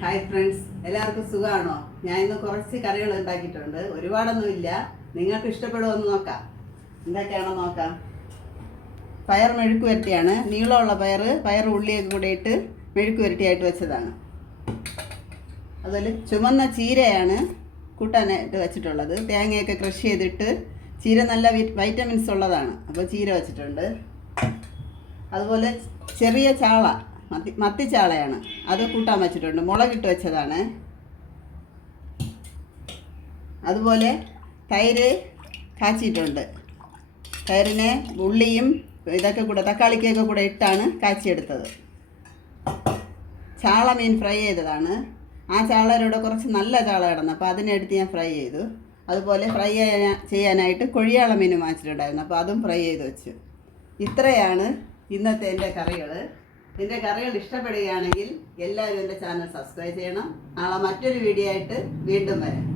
Hi friends എല്ലാവർക്കും സുഖമാണോ? ഞാൻ ഇന്ന് കുറച്ച് കറികൾ ഉണ്ടാക്കിയിട്ടുണ്ട്. ഒരുപാടൊന്നുമില്ല. നിങ്ങൾക്ക് ഇഷ്ടപ്പെടുമെന്ന് നോക്കാം. എന്തൊക്കെയാണോ നോക്കാം. പയർ മെഴുക്ക് വരട്ടിയാണ് നീളമുള്ള പയർ പയർ ഉള്ളിയൊക്കെ കൂടെ ഇട്ട് മെഴുക്ക് വരട്ടിയായിട്ട് വെച്ചതാണ്. അതുപോലെ ചുമന്ന ചീരയാണ് കൂട്ടാനായിട്ട് വെച്ചിട്ടുള്ളത്. തേങ്ങയൊക്കെ ക്രഷ് ചെയ്തിട്ട് ചീര നല്ല വൈറ്റമിൻസ് ഉള്ളതാണ്. അപ്പോൾ ചീര വെച്ചിട്ടുണ്ട്. അതുപോലെ ചെറിയ ചാള. മത്തി മത്തിച്ചാളയാണ്. അത് കൂട്ടാൻ വെച്ചിട്ടുണ്ട്. മുളകിട്ട് വെച്ചതാണ്. അതുപോലെ തൈര് കാച്ചിയിട്ടുണ്ട്. തൈരിനെ ഉള്ളിയും ഇതൊക്കെ കൂടെ തക്കാളിക്കൊക്കെ കൂടെ ഇട്ടാണ് കാച്ചിയെടുത്തത്. ചാള മീൻ ഫ്രൈ ചെയ്തതാണ്. ആ ചാളയിലൂടെ കുറച്ച് നല്ല ചാള കിടന്നു അപ്പോൾ അതിനെടുത്ത് ഞാൻ ഫ്രൈ ചെയ്തു. അതുപോലെ ഫ്രൈ ചെയ്യാനായിട്ട് കൊഴിയാള മീൻ വാങ്ങിച്ചിട്ടുണ്ടായിരുന്നു. അപ്പോൾ അതും ഫ്രൈ ചെയ്ത് വെച്ചു. ഇത്രയാണ് ഇന്നത്തെ എന്റെ കറികൾ എന്റെ കറികൾ ഇഷ്ടപ്പെടുകയാണെങ്കിൽ എല്ലാവരും എന്റെ ചാനൽ സബ്സ്ക്രൈബ് ചെയ്യണം. നാളെ മറ്റൊരു വീഡിയോ ആയിട്ട് വീണ്ടും വരാം.